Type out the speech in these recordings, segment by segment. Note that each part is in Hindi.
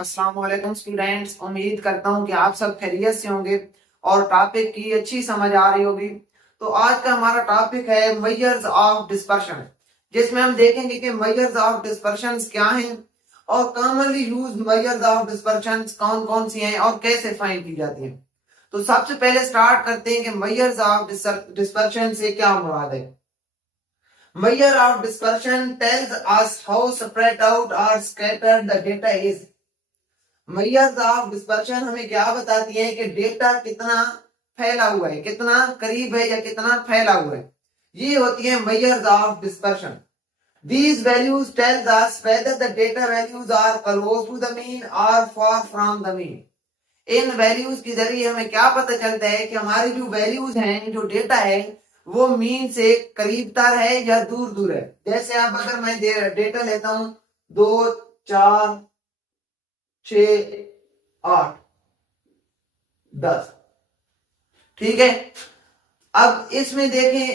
अस्सलाम वालेकुम स्टूडेंट्स, उम्मीद करता हूँ कि आप सब खैरियत से होंगे और टॉपिक की अच्छी समझ आ रही होगी। तो आज का हमारा टॉपिक है मेजर्स ऑफ डिस्पर्शन, जिसमें हम देखेंगे कि मेजर्स ऑफ डिस्पर्शन क्या हैं और commonly use measures of dispersion कौन कौन सी हैं और कैसे फाइंड की जाती हैं। तो सबसे पहले स्टार्ट करते हैं कि मेजर्स ऑफ डिस्पर्शन से क्या मुराद है। Measure of dispersion tells us how spread out or scattered the data is. Measures of dispersion हमें क्या बताती है कि डेटा कितना फैला हुआ है, कितना करीब है या कितना फैला हुआ है। ये होती है measures of dispersion. These values tells us whether the data values are close to the mean or far from the mean. In values के जरिए हमें क्या पता चलता है कि हमारी जो वैल्यूज हैं, जो डेटा है, वो मीन से करीब तर है या दूर दूर है। जैसे अब अगर मैं डेटा लेता हूं 2, 4, 6, 8, 10, ठीक है। अब इसमें देखें,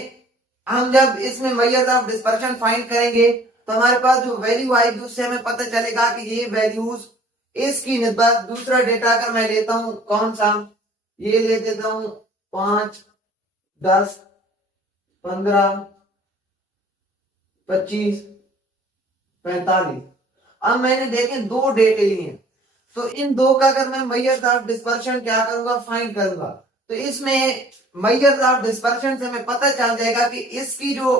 हम जब इसमें मेजर ऑफ डिस्पर्शन फाइंड करेंगे तो हमारे पास जो वैल्यू आएगी उससे हमें पता चलेगा कि ये वैल्यूज इसकी निस्बत दूसरा डेटा अगर मैं लेता हूं, कौन सा, ये ले देता हूं 5, 10, 15, 25, 45। अब मैंने देखें दो डेटे लिए, तो इन दो का अगर मैं मेजर ऑफ डिस्पर्शन क्या करूंगा, फाइंड करूंगा, तो इसमें मेजर ऑफ डिस्पर्शन से हमें पता चल जाएगा कि इसकी जो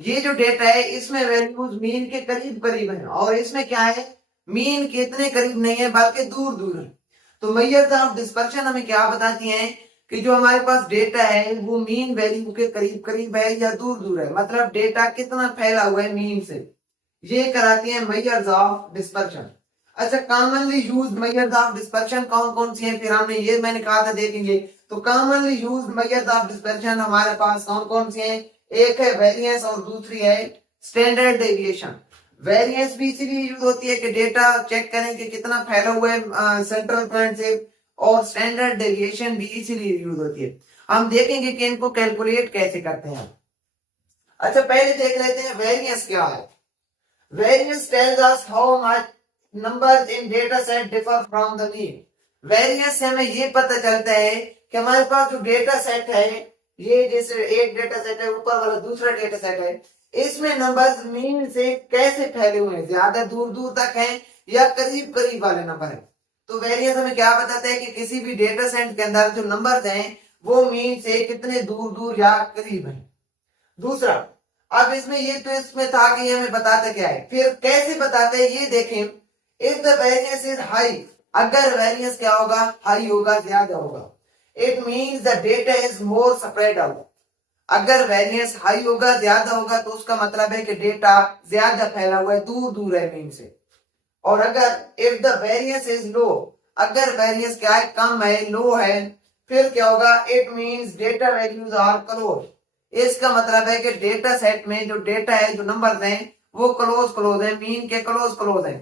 ये जो डेटा है इसमें वैल्यूज मीन के करीब करीब है और इसमें क्या है, मीन के इतने करीब नहीं है बल्कि दूर दूर है। तो मेजर ऑफ डिस्पर्शन हमें क्या बताती हैं कि जो हमारे पास डेटा है वो मीन वैल्यू के करीब करीब है या दूर दूर है, मतलब डेटा कितना फैला हुआ है मीन से, ये कराती है मेजर्स ऑफ डिस्पर्शन। अच्छा, commonly use measures of dispersion कौन कौन सी हैं, फिर हमने ये मैंने कहा था देखेंगे। तो commonly use measures of dispersion हमारे पास कौन कौन सी हैं, एक है वेरिएंस और दूसरी है स्टैंडर्ड डेविएशन। वेरिएंस भी इसीलिए यूज होती है कि डेटा चेक करें कि कितना फैला हुआ है सेंट्रल पॉइंट से, और स्टैंडर्ड डेविएशन भी इसीलिए यूज होती है। हम देखेंगे कि इनको कैलकुलेट कैसे करते हैं। अच्छा, पहले देख लेते हैं वेरिएंस क्या है। Variance tells us how much numbers in data set differ from the mean. Variance से हमें ये पता चलता है कि हमारे पास जो डेटा सेट है, ये जैसे एक डेटा सेट है, ऊपर वाला दूसरा डेटा सेट है, इसमें नंबर्स मीन से कैसे फैले हुए हैं, ज्यादा दूर दूर तक हैं या करीब करीब वाले नंबर है। तो वेरिएंस हमें क्या बताता है कि किसी भी डेटा सेट के अंदर जो नंबर्स हैं वो मीन से कितने दूर दूर या करीब हैं। दूसरा, अब इसमें ये तो इसमें था कि ये हमें बताते क्या है, फिर कैसे बताते हैं ये देखें। If the variance is high, अगर वेरिएंस क्या होगा, हाई होगा, ज्यादा होगा, it means the data is more spread out. अगर वेरिएंस हाई होगा, ज्यादा होगा, तो उसका मतलब है कि डेटा ज्यादा फैला हुआ है, दूर दूर है मीन से। और अगर if the variance is low, अगर वेरिएंस क्या है, कम है, लो है, फिर क्या होगा, it means data values are close. इसका मतलब है कि डेटा सेट में जो डेटा है, जो नंबर हैं, वो क्लोज क्लोज है, मीन के क्लोज क्लोज है।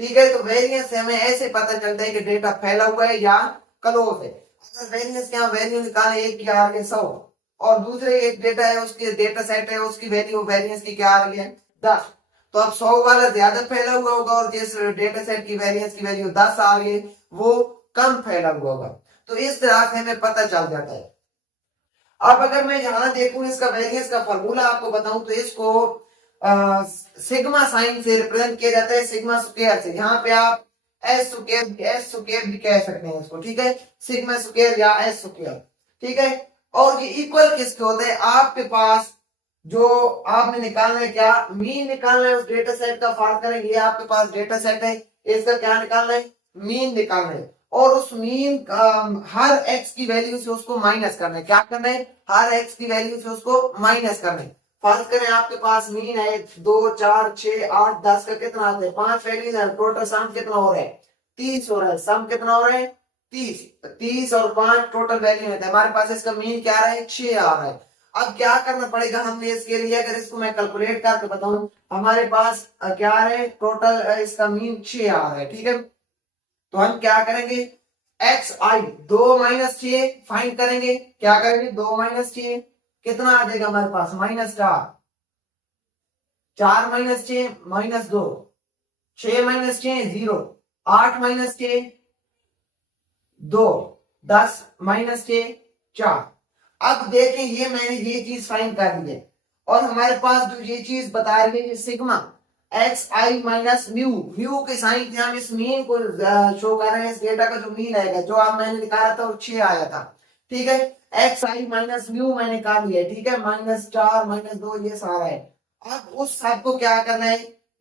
ठीक है, तो वेरिएंस से हमें ऐसे पता चलता है कि डेटा फैला हुआ है या क्लोज है। अगर वेरिएंस क्या, वैल्यू निकाले एक की आ रही है 100 और दूसरे एक डेटा है, उसके डेटा सेट है, उसकी वैल्यू वेरिएंस की क्या आ रही है 10, तो अब 100 वाला ज्यादा फैला हुआ होगा और जिस डेटा सेट की वेरिएंस की वैल्यू 10 आ रही है वो कम फैला हुआ होगा। तो इस तरह से हमें पता चल जाता है। अब अगर मैं यहां देखूं इसका वेरिएंस का फॉर्मूला आपको बताऊं तो इसको सिग्मा साइन से रिप्रेजेंट किया जाता है, सिग्मा स्क्वायर से। यहाँ पे आप एस स्क्वायर भी कह सकते हैं इसको, ठीक है, सिग्मा स्क्वायर या एस स्क्वायर, ठीक है। और ये इक्वल किसके होते हैं, आपके पास जो आपने निकालना है, क्या मीन निकालना है, उस डेटा सेट का फार्म करेंगे, ये आपके पास डेटा सेट है, इसका क्या निकालना है, मीन निकालना है, और उस मीन हर एक्स की वैल्यू से उसको माइनस करना है। क्या करना है, हर एक्स की वैल्यू से उसको माइनस करना है। फर्ज करें आपके पास मीन है 2, 4, 6, 8, 10 का कितना आता है, 5 वैल्यूज है, टोटल सम कितना हो रहा है 30 हो रहा है, सम कितना हो रहा है 30, 30 और 5 टोटल वैल्यू है, हमारे पास इसका मीन क्या आ रहा है 6 आ रहा है। अब क्या करना पड़ेगा हमें इसके लिए, अगर इसको मैं कैलकुलेट करके बताऊं, हमारे पास क्या आ रहा है, टोटल इसका मीन 6 आ रहा है, ठीक है। तो हम क्या करेंगे, एक्स आई 2 माइनस 6 फाइंड करेंगे, क्या करेंगे 2 माइनस 6 कितना आ जाएगा हमारे पास, -4, 4 माइनस 6 -2, 6 माइनस 6 0, 8 माइनस के 2, 10 माइनस के 4। अब देखें ये मैंने ये चीज फाइंड कर दी है और हमारे पास जो ये चीज बता रही है ये सिग्मा एक्स आई माइनस म्यू, म्यू के साइन से हम इस मीन को शो कर रहे हैं। इस डेटा का जो मीन आएगा जो आप मैंने निकाला था और 6 आया था, ठीक है। एक्स आई माइनस म्यू मैंने निकाल लिया, ठीक है, -4 -2 ये सारा है। अब उस सब को क्या करना है,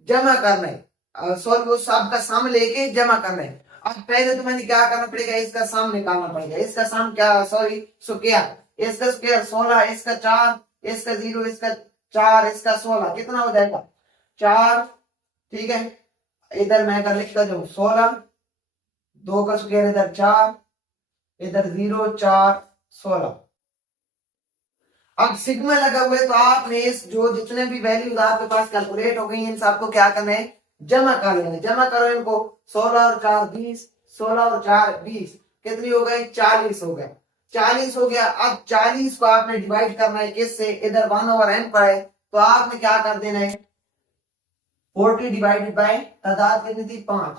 जमा करना है, सॉरी उस सब का सम लेके जमा करना है। अब पहले तो मैंने क्या करना पड़ेगा, इसका सम निकालना पड़ेगा। इसका सम क्या, सॉरी स्क्वायर, इसका स्क्वायर 16, इसका 4, इसका 0, इसका 4, इसका 16, कितना हो जाएगा 4, ठीक है। इधर मैं कर लिखता जाऊं 16, 2 का स्क्वायर इधर 4, इधर 0, 4, 16। अब सिग्मा लगा हुआ है तो आपने इस जो जितने भी वैल्यूज आपके पास कैलकुलेट हो गई इन सबको क्या करना है, जमा कर लेना है। जमा करो इनको, 16 और 4 20, 16 और 4 20, कितनी हो गई 40 हो गए, 40 हो गया। अब 40 को आपने डिवाइड करना है किससे, इधर 1/n पर है तो आपने क्या कर देना है 40 डिवाइडेड बाय तादाद कितनी थी 5,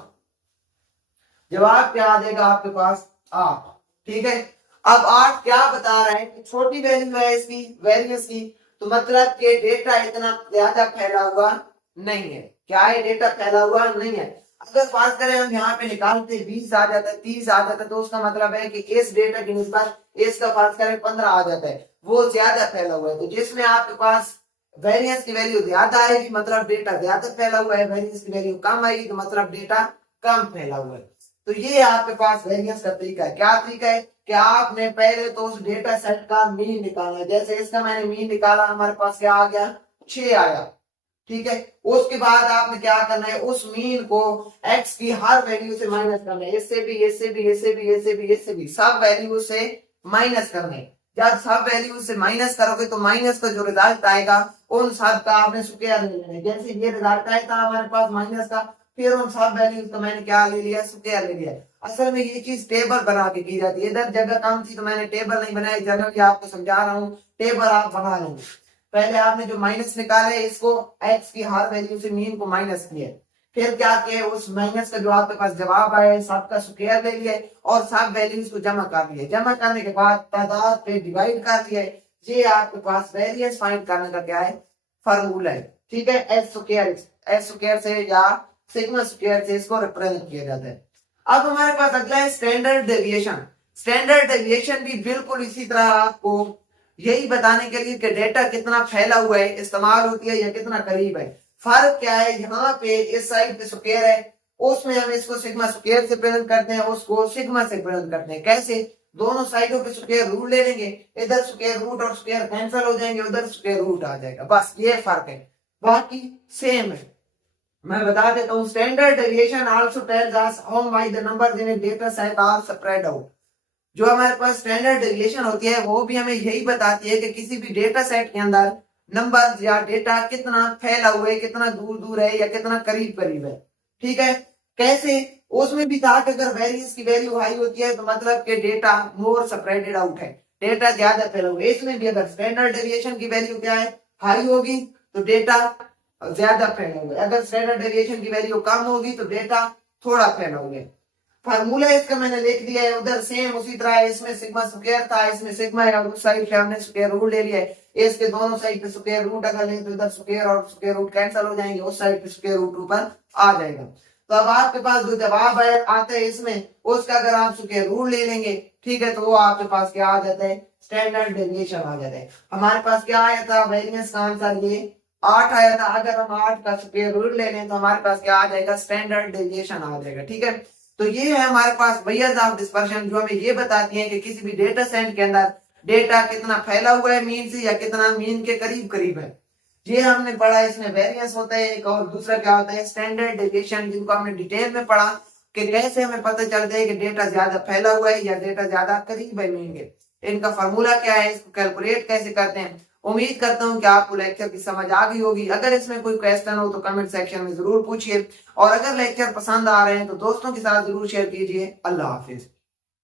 जवाब क्या आ जाएगा आपके पास 8, ठीक है। अब 8 क्या बता रहा है कि छोटी वैल्यू है इसकी वेरिएंस की, तो मतलब कि डेटा इतना ज्यादा फैला हुआ नहीं है। क्या है, डेटा फैला हुआ नहीं है। अगर बात करें हम यहाँ पे निकालते 20 आ जाता है, 30 आ जाता है, तो उसका मतलब है कि इस डेटा की निस्बत इसका बात करें 15 आ जाता है, वो ज्यादा फैला हुआ है। तो जिसमें आपके पास वेरिएंस की वैल्यू ज्यादा आएगी मतलब डेटा ज्यादा फैला हुआ है, वेरिएंस की वैल्यू कम आएगी तो मतलब डेटा कम फैला हुआ है। तो ये आपके पास वेरिएंस का तरीका है। क्या तरीका है कि आपने पहले तो उस डेटा सेट का मीन निकालना है। जैसे इसका मैंने मीन निकाला, हमारे पास क्या आ गया 6 आया, ठीक है। उसके बाद आपने क्या करना है, उस मीन को एक्स की हर वैल्यू से माइनस करना है, इससे भी इससे भी इससे भी इससे भी इससे भी सब वैल्यू से माइनस करना है। जब सब वैल्यू से माइनस करोगे तो माइनस का जो रिजल्ट आएगा उन सब का आपने स्क्वायर ले लेना है। जैसे ये रिजल्ट आया था हमारे पास माइनस का, फिर उन सब वैल्यूज का मैंने क्या ले लिया, स्क्वायर ले लिया। असल में ये चीज टेबल बना के की जाती है, इधर जगह कम थी तो मैंने टेबल नहीं बनाई, जनरली आपको समझा रहा हूँ, टेबल आप बना लेंगे। पहले आपने जो माइनस निकाले इसको एक्स की हर वैल्यू से मीन को माइनस किया, फिर क्या किया उस माइनस का जो आपके पास जवाब आया सबका स्क्वायर ले लिया और सब वैल्यूज को जमा कर लिया। जमा करने के बाद तादाद पे डिवाइड कर लिया। ये आपके पास वेरिएंस फाइंड करने का क्या है, फार्मूला है, ठीक है। एस स्क्वायर से या सिग्मा स्क्वायर से इसको रिप्रेजेंट किया जाता है। अब हमारे पास अगला है स्टैंडर्ड डेविएशन। स्टैंडर्ड डेविएशन भी बिल्कुल इसी तरह आपको यही बताने के लिए कि डेटा कितना फैला हुआ है, इस्तेमाल होती है या कितना करीब है। फर्क क्या है, यहाँ पे इस साइड पे स्क्वायर है, उसमें हम इसको सिग्मा स्क्वायर से प्रेजेंट करते हैं, उसको सिग्मा से प्रेजेंट करते हैं। कैसे, दोनों साइडों पे स्क्वायर रूट ले लेंगे, इधर स्क्वायर रूट और स्क्वायर कैंसिल हो जाएंगे, उधर स्क्वायर रूट आ जाएगा, बस ये फर्क है, बाकी सेम है। मैं बता देता हूँ, standard deviation also tells us how much the numbers in a data set are spread out. जो हमारे पास स्टैंडर्ड डेविएशन होती है वो भी हमें यही बताती है कि किसी भी डेटा सेट के अंदर नंबर या डेटा कितना फैला हुआ है, कितना दूर दूर है या कितना करीब करीब है, ठीक है। कैसे, उसमें भी था कि अगर वेरिएंस की वैल्यू हाई होती है तो मतलब कि डेटा मोर स्प्रेडेड आउट है, डेटा ज्यादा फैला हुआ है। इसमें भी अगर स्टैंडर्ड डेविएशन की वैल्यू क्या है, हाई होगी तो डेटा ज्यादा फैला हुआ है, अगर स्टैंडर्ड डेविएशन की वैल्यू कम होगी तो डेटा थोड़ा फैला हुआ है। फार्मूला इसका मैंने लिख दिया है, उधर सेम उसी तरह है। इसमें सिग्मा स्क्वायर था, इसमें सिग्मा है और उस साइड पे हमने स्क्वायर रूट ले लिया है। इसके दोनों साइड पे स्क्वायर रूट अगर लें तो इधर स्क्वायर और स्क्वायर रूट कैंसिल हो जाएंगे, उस साइड पे स्क्वायर रूट ऊपर आ जाएगा। तो अब आपके पास जो जवाब आता है इसमें, उसका अगर आप स्क्वायर रूट ले लेंगे, ठीक है, तो वो आपके पास क्या आ जाता है, स्टैंडर्ड डेविएशन आ जाता है। हमारे पास क्या आया था, वेरिएंस का आंसर ये 8 आया था। अगर हम 8 का स्क्वायर रूट ले लें तो हमारे पास क्या आ जाएगा, स्टैंडर्ड डेविएशन आ जाएगा, ठीक है। तो ये है हमारे पास मेजर्स ऑफ डिस्पर्शन, जो हमें ये बताती है कि किसी भी डेटा सेट के अंदर डेटा कितना फैला हुआ है मीन से या कितना मीन के करीब करीब है। ये हमने पढ़ा, इसमें वेरिएंस होता है एक, और दूसरा क्या होता है स्टैंडर्ड डेविएशन, जिनको हमने डिटेल में पढ़ा कि कैसे हमें पता चलता है कि डेटा ज्यादा फैला हुआ है या डेटा ज्यादा करीब है मीन के, इनका फॉर्मूला क्या है, इसको कैलकुलेट कैसे करते हैं। उम्मीद करता हूं कि आपको लेक्चर की समझ आ गई होगी। अगर इसमें कोई क्वेश्चन हो तो कमेंट सेक्शन में जरूर पूछिए, और अगर लेक्चर पसंद आ रहे हैं तो दोस्तों के साथ जरूर शेयर कीजिए। अल्लाह हाफिज।